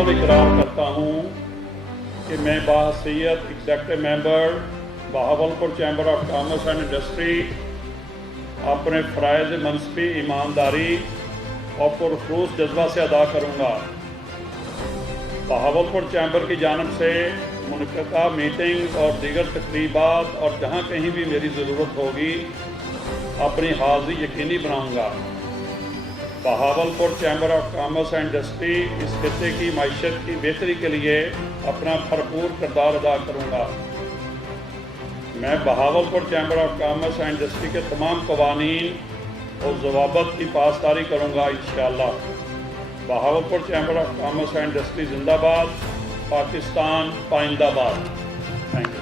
मुकम्मल इकरार करता हूँ कि मैं बाहसीयत executive member Bahawalpur chamber of commerce and industry अपने फ़राइज़ मनसबी ईमानदारी और पुरखलूस जज्बा से अदा करूँगा। बहावलपुर चैम्बर की जानिब से मुनक़दा मीटिंग और दीगर तकरीबात और जहाँ कहीं भी मेरी ज़रूरत होगी अपनी हाज़िरी यकीनी बनाऊँगा। Bahawalpur chamber of commerce and industry इस खित्ते की मईशत की बेहतरी के लिए अपना भरपूर किरदार अदा करूँगा। मैं Bahawalpur chamber of commerce and industry के तमाम कवानीन और ज़वाबित की पासदारी करूँगा इंशाअल्लाह। Bahawalpur chamber of commerce and industry जिंदाबाद, पाकिस्तान पाइंदाबाद। Thank you.